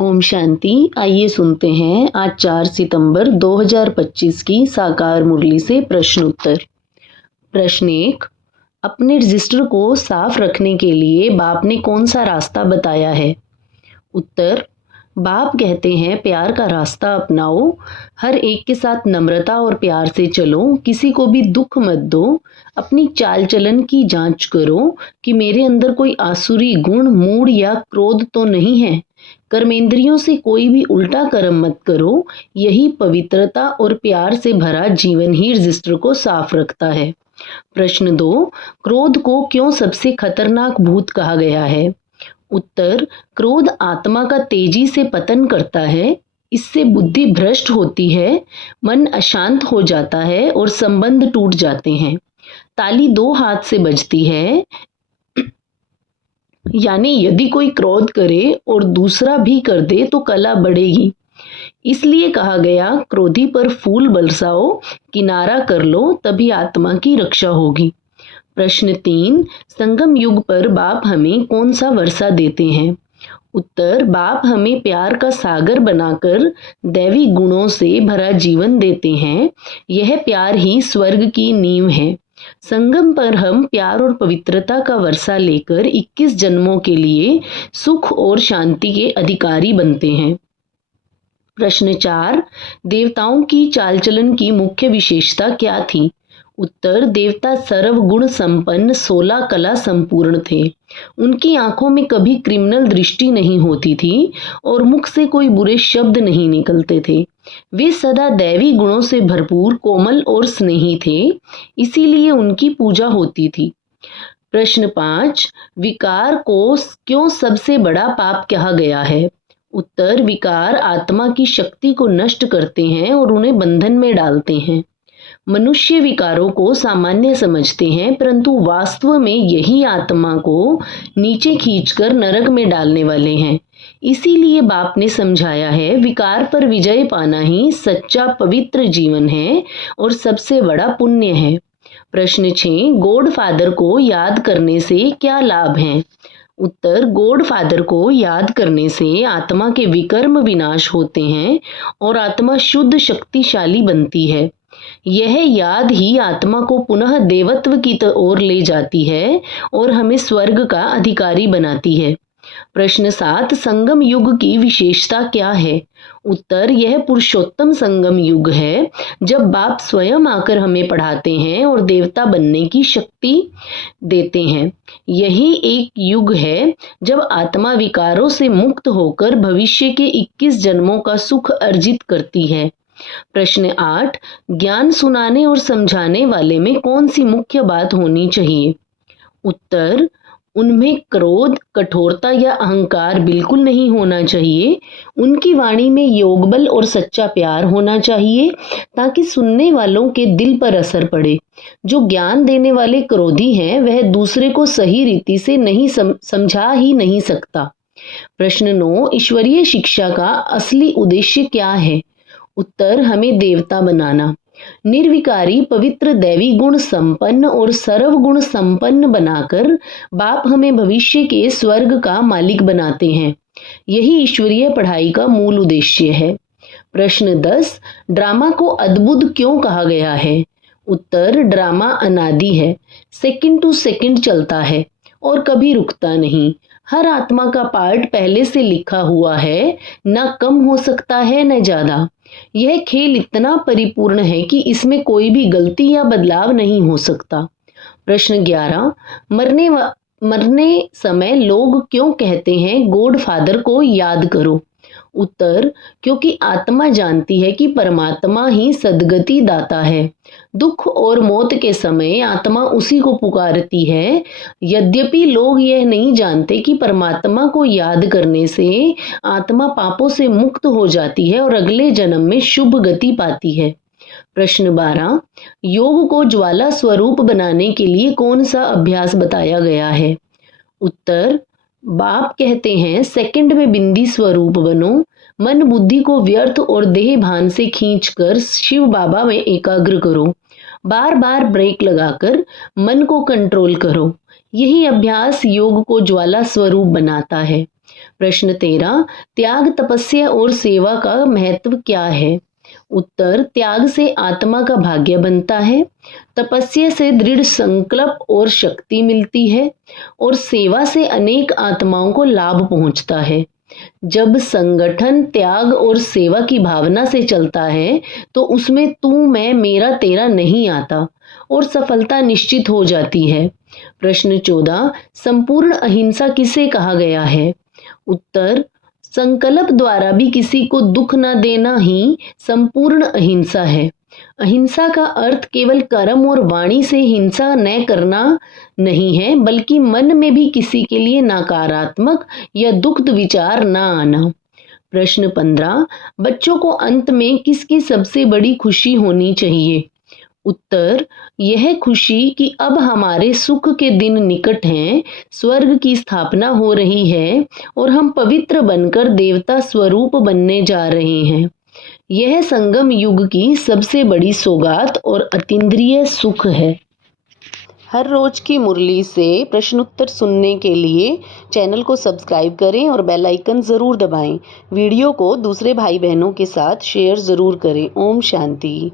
ओम शांति। आइए सुनते हैं आज 4 सितंबर 2025 की साकार मुरली से प्रश्न उत्तर। प्रश्न 1। अपने रजिस्टर को साफ रखने के लिए बाप ने कौन सा रास्ता बताया है? उत्तर। बाप कहते हैं प्यार का रास्ता अपनाओ, हर एक के साथ नम्रता और प्यार से चलो, किसी को भी दुख मत दो, अपनी चाल चलन की जांच करो कि मेरे अंदर कोई आसुरी गुण, मूड या क्रोध तो नहीं है। कर्मेंद्रियों से कोई भी उल्टा कर्म मत करो। यही पवित्रता और प्यार से भरा जीवन ही रजिस्टर को साफ रखता है। प्रश्न 2। क्रोध को क्यों सबसे खतरनाक भूत कहा गया है? उत्तर। क्रोध आत्मा का तेजी से पतन करता है। इससे बुद्धि भ्रष्ट होती है, मन अशांत हो जाता है और संबंध टूट जाते हैं। ताली 2 हाथ से बजती है, यानी यदि कोई क्रोध करे और दूसरा भी कर दे तो कला बढ़ेगी। इसलिए कहा गया, क्रोधी पर फूल बरसाओ, किनारा कर लो, तभी आत्मा की रक्षा होगी। प्रश्न 3। संगम युग पर बाप हमें कौन सा वर्षा देते हैं? उत्तर। बाप हमें प्यार का सागर बनाकर दैवी गुणों से भरा जीवन देते हैं। यह प्यार ही स्वर्ग की नींव है। संगम पर हम प्यार और पवित्रता का वर्षा लेकर 21 जन्मों के लिए सुख और शांति के अधिकारी बनते हैं। प्रश्न 4। देवताओं की चाल चलन की मुख्य विशेषता क्या थी? उत्तर। देवता सर्व गुण संपन्न, 16 कला संपूर्ण थे। उनकी आंखों में कभी क्रिमिनल दृष्टि नहीं होती थी और मुख से कोई बुरे शब्द नहीं निकलते थे। वे सदा दैवी गुणों से भरपूर, कोमल और स्नेही थे, इसीलिए उनकी पूजा होती थी। प्रश्न 5। विकार को क्यों सबसे बड़ा पाप कहा गया है? उत्तर। विकार आत्मा की शक्ति को नष्ट करते हैं और उन्हें बंधन में डालते हैं। मनुष्य विकारों को सामान्य समझते हैं, परंतु वास्तव में यही आत्मा को नीचे खींचकर नरक में डालने वाले हैं। इसीलिए बाप ने समझाया है, विकार पर विजय पाना ही सच्चा पवित्र जीवन है और सबसे बड़ा पुण्य है। प्रश्न 6। गॉड फादर को याद करने से क्या लाभ हैं? उत्तर। गॉड फादर को याद करने से आत्मा के विकर्म विनाश होते हैं और आत्मा शुद्ध शक्तिशाली बनती है। यह याद ही आत्मा को पुनः देवत्व की ओर ले जाती है और हमें स्वर्ग का अधिकारी बनाती है। प्रश्न 7। संगम युग की विशेषता क्या है? उत्तर। यह पुरुषोत्तम संगम युग है, जब बाप स्वयं आकर हमें पढ़ाते हैं और देवता बनने की शक्ति देते हैं। यही एक युग है जब आत्मा विकारों से मुक्त होकर भविष्य के 21 जन्मों का सुख अर्जित करती है। प्रश्न 8। ज्ञान सुनाने और समझाने वाले में कौन सी मुख्य बात होनी चाहिए? उत्तर। उनमें क्रोध, कठोरता या अहंकार बिल्कुल नहीं होना चाहिए। उनकी वाणी में योगबल और सच्चा प्यार होना चाहिए, ताकि सुनने वालों के दिल पर असर पड़े। जो ज्ञान देने वाले क्रोधी हैं, वह दूसरे को सही रीति से नहीं समझा ही नहीं सकता। प्रश्न 9। ईश्वरीय शिक्षा का असली उद्देश्य क्या है? उत्तर। हमें देवता बनाना। निर्विकारी, पवित्र, दैवी गुण संपन्न और सर्व गुण संपन्न बनाकर बाप हमें भविष्य के स्वर्ग का मालिक बनाते हैं। यही ईश्वरीय पढ़ाई का मूल उद्देश्य है। प्रश्न 10। ड्रामा को अद्भुत क्यों कहा गया है? उत्तर। ड्रामा अनादि है, सेकंड टू सेकंड चलता है और कभी रुकता नहीं। हर आत्मा का पार्ट पहले से लिखा हुआ है, न कम हो सकता है न ज्यादा। यह खेल इतना परिपूर्ण है कि इसमें कोई भी गलती या बदलाव नहीं हो सकता। प्रश्न 11। मरने समय लोग क्यों कहते हैं गॉड फादर को याद करो? उत्तर। क्योंकि आत्मा जानती है कि परमात्मा ही सद्गति दाता है। दुख और मौत के समय आत्मा उसी को पुकारती है। यद्यपि लोग यह नहीं जानते कि परमात्मा को याद करने से आत्मा पापों से मुक्त हो जाती है और अगले जन्म में शुभ गति पाती है। प्रश्न 12। योग को ज्वाला स्वरूप बनाने के लिए कौन सा अभ्यास बताया गया है? उत्तर। बाप कहते हैं, सेकंड में बिंदी स्वरूप बनो, मन बुद्धि को व्यर्थ और देह भान से खींचकर शिव बाबा में एकाग्र करो, बार बार ब्रेक लगाकर मन को कंट्रोल करो। यही अभ्यास योग को ज्वाला स्वरूप बनाता है। प्रश्न 13, त्याग, तपस्या और सेवा का महत्व क्या है? उत्तर, त्याग से आत्मा का भाग्य बनता है, तपस्या से दृढ़ संकल्प और शक्ति मिलती है और सेवा से अनेक आत्माओं को लाभ पहुंचता है। जब संगठन त्याग और सेवा की भावना से चलता है तो उसमें तू मैं मेरा तेरा नहीं आता और सफलता निश्चित हो जाती है। प्रश्न 14, संपूर्ण अहिंसा किसे कहा गया है? उत्तर, संकल्प द्वारा भी किसी को दुख न देना ही संपूर्ण अहिंसा है। अहिंसा का अर्थ केवल कर्म और वाणी से हिंसा न करना नहीं है, बल्कि मन में भी किसी के लिए नकारात्मक या दुखद विचार न आना। प्रश्न 15, बच्चों को अंत में किसकी सबसे बड़ी खुशी होनी चाहिए? उत्तर, यह खुशी कि अब हमारे सुख के दिन निकट हैं, स्वर्ग की स्थापना हो रही है और हम पवित्र बनकर देवता स्वरूप बनने जा रहे हैं। यह संगम युग की सबसे बड़ी सौगात और अतीन्द्रिय सुख है। हर रोज की मुरली से प्रश्न उत्तर सुनने के लिए चैनल को सब्सक्राइब करें और बेल आइकन ज़रूर दबाएं। वीडियो को दूसरे भाई बहनों के साथ शेयर ज़रूर करें। ओम शांति।